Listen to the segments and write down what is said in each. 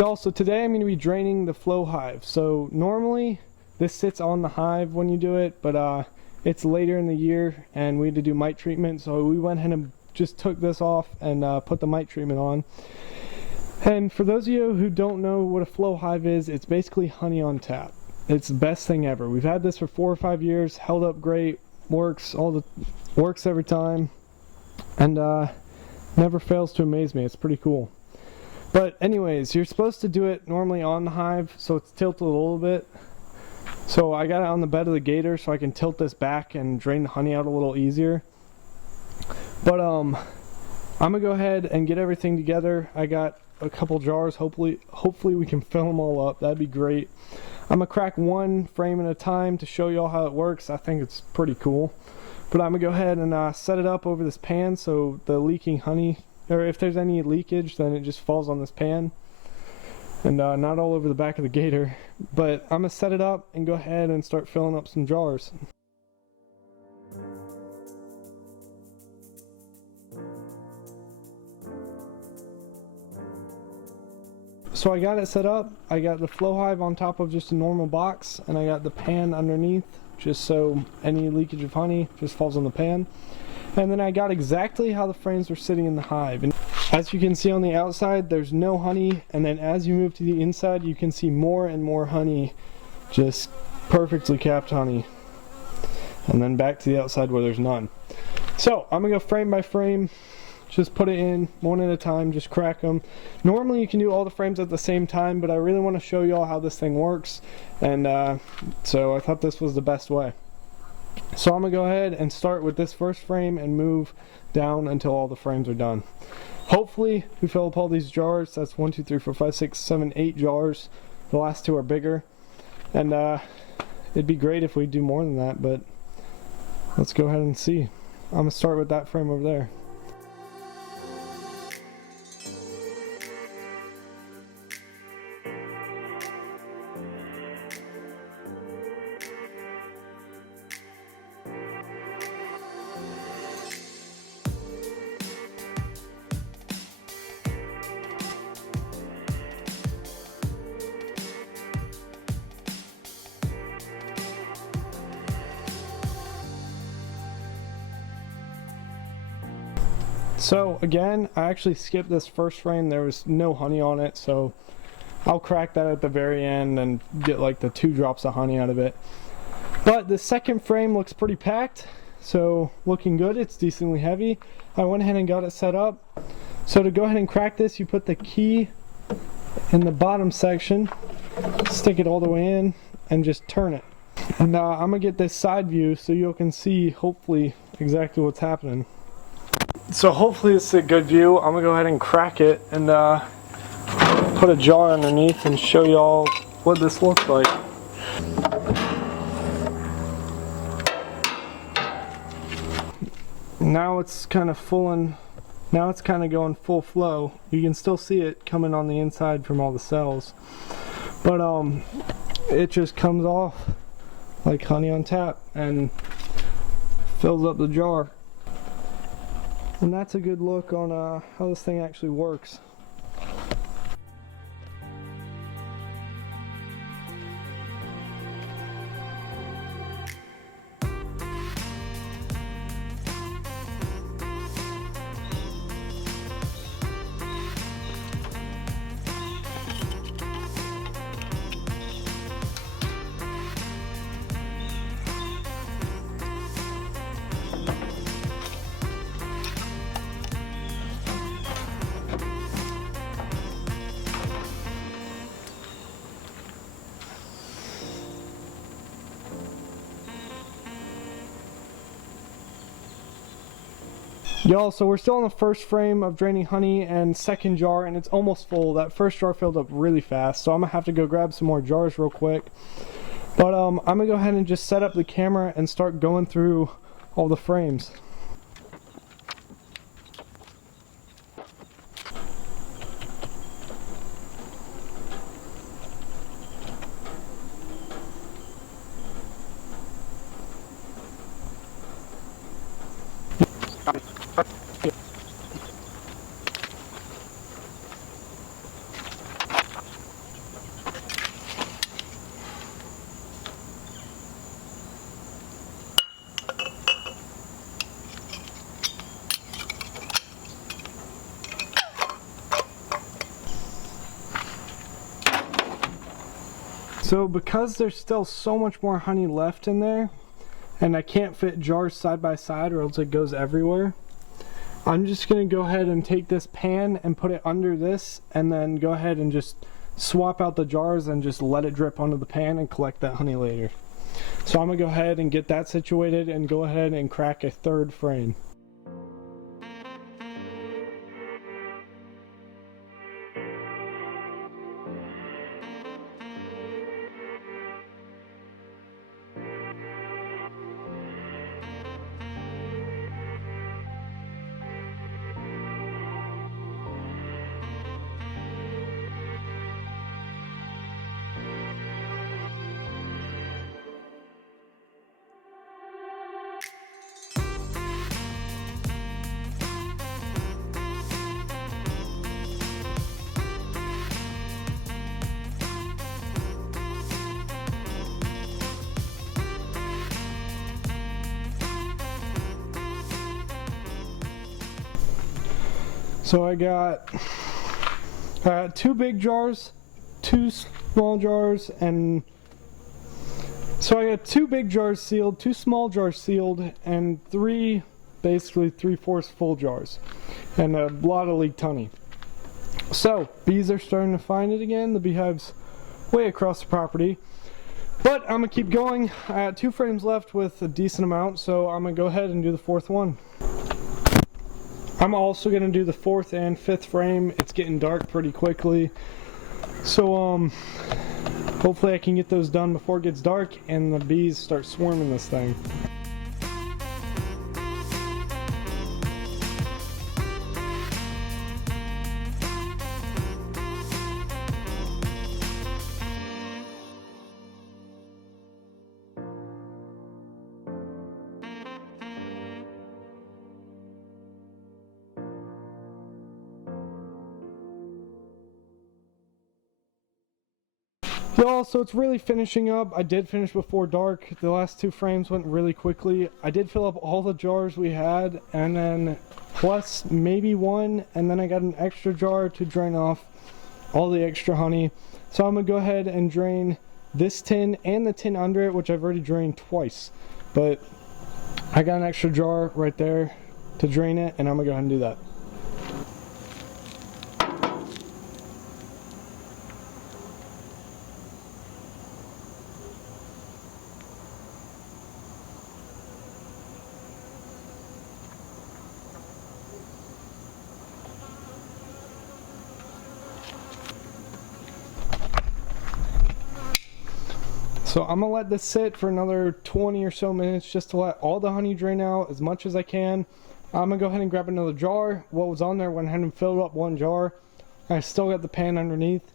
Y'all, so today I'm going to be draining the flow hive. So normally this sits on the hive when you do it, but it's later in the year and we had to do mite treatment, so we went ahead and just took this off and put the mite treatment on. And for those of you who don't know what a flow hive is, it's basically honey on tap. It's the best thing ever. We've had this for 4 or 5 years, held up great, works every time, and never fails to amaze me. It's pretty cool. But anyways, you're supposed to do it normally on the hive, so it's tilted a little bit. So I got it on the bed of the gator so I can tilt this back and drain the honey out a little easier. But I'm gonna go ahead and get everything together. I got a couple jars. Hopefully we can fill them all up. That'd be great. I'm gonna crack one frame at a time to show y'all how it works. I think it's pretty cool. But I'm gonna go ahead and set it up over this pan so the leaking honey, or if there's any leakage, then it just falls on this pan and not all over the back of the gator. But I'm gonna set it up and go ahead and start filling up some jars. So I got it set up. I got the flow hive on top of just a normal box, and I got the pan underneath just so any leakage of honey just falls on the pan. And then I got exactly how the frames were sitting in the hive. And as you can see on the outside, there's no honey, and then as you move to the inside, you can see more and more honey, just perfectly capped honey. And then back to the outside where there's none. So I'm gonna go frame by frame, just put it in one at a time, just crack them. Normally you can do all the frames at the same time, but I really want to show y'all how this thing works, and so I thought this was the best way. So I'm gonna go ahead and start with this first frame and move down until all the frames are done. Hopefully we fill up all these jars. That's 1, 2, 3, 4, 5, 6, 7, 8 jars. The last 2 are bigger, and it'd be great if we do more than that, but let's go ahead and see. I'm gonna start with that frame over there. So again, I actually skipped this first frame. There was no honey on it, so I'll crack that at the very end and get like the 2 drops of honey out of it. But the second frame looks pretty packed, so looking good. It's decently heavy. I went ahead and got it set up. So to go ahead and crack this, you put the key in the bottom section, stick it all the way in, and just turn it. And I'm gonna get this side view so you can see hopefully exactly what's happening. So hopefully this is a good view. I'm gonna go ahead and crack it and put a jar underneath and show y'all what this looks like. Now it's kind of full, and now it's kind of going full flow. You can still see it coming on the inside from all the cells, but it just comes off like honey on tap and fills up the jar. And that's a good look on how this thing actually works. Y'all, so we're still on the first frame of draining honey and second jar, and it's almost full. That first jar filled up really fast, so I'm gonna have to go grab some more jars real quick. But I'm gonna go ahead and just set up the camera and start going through all the frames. So because there's still so much more honey left in there, and I can't fit jars side by side or else it goes everywhere, I'm just going to go ahead and take this pan and put it under this, and then go ahead and just swap out the jars and just let it drip onto the pan and collect that honey later. So I'm going to go ahead and get that situated and go ahead and crack a third frame. So I got 2 big jars, 2 small jars, and so I got 2 big jars sealed, 2 small jars sealed, and 3 basically 3/4 full jars, and a lot of leaked honey. So bees are starting to find it again. The beehive's way across the property, but I'm gonna keep going. I got 2 frames left with a decent amount, so I'm gonna go ahead and do the 4th one. I'm also going to do the 4th and 5th frame. It's getting dark pretty quickly, so hopefully I can get those done before it gets dark and the bees start swarming this thing. Y'all, so it's really finishing up. I did finish before dark. The last 2 frames went really quickly. I did fill up all the jars we had, and then plus maybe 1, and then I got an extra jar to drain off all the extra honey. So I'm gonna go ahead and drain this tin and the tin under it, which I've already drained twice, but I got an extra jar right there to drain it, and I'm gonna go ahead and do that. So I'm gonna let this sit for another 20 or so minutes just to let all the honey drain out as much as I can. I'm gonna go ahead and grab another jar. What was on there, went ahead and filled up 1 jar. I still got the pan underneath.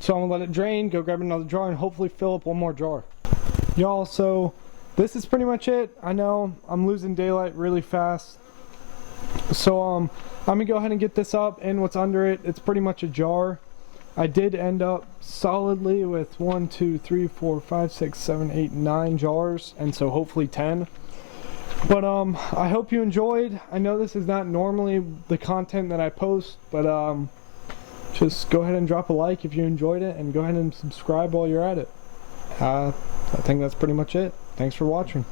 So I'm gonna let it drain, go grab another jar, and hopefully fill up 1 more jar. Y'all, so this is pretty much it. I know I'm losing daylight really fast. So I'm gonna go ahead and get this up, and what's under it, it's pretty much a jar. I did end up solidly with 1, 2, 3, 4, 5, 6, 7, 8, 9 jars, and so hopefully 10. But I hope you enjoyed. I know this is not normally the content that I post, but just go ahead and drop a like if you enjoyed it, and go ahead and subscribe while you're at it. I think that's pretty much it. Thanks for watching.